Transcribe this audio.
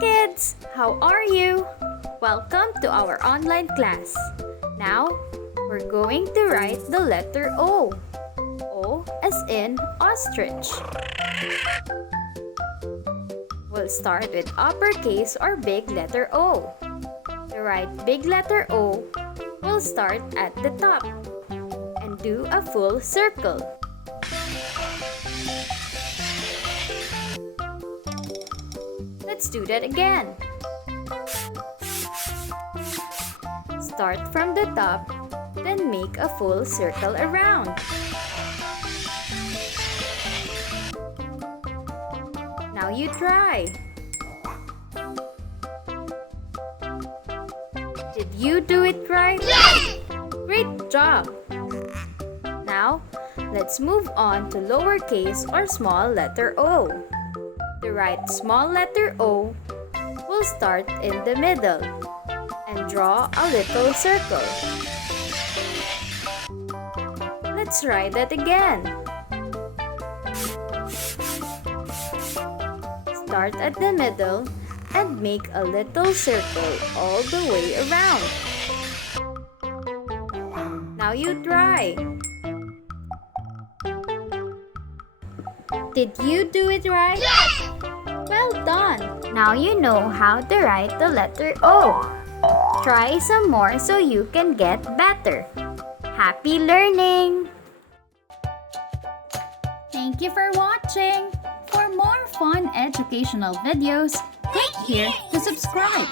kids! How are you? Welcome to our online class. Now, we're going to write the letter O. O as in ostrich. We'll start with uppercase or big letter O. To write big letter O, we'll start at the top and do a full circle. Let's do that again. Start from the top, then make a full circle around. Now you try. Did you do it right? Yes! Great job! Now, let's move on to lowercase or small letter O. To write small letter O, we'll start in the middle and draw a little circle. Let's try that again. Start at the middle and make a little circle all the way around. Now you try. Did you do it right? Yes! Well done! Now you know how to write the letter O. Try some more so you can get better. Happy learning! Thank you for watching! For more fun educational videos, click here to subscribe.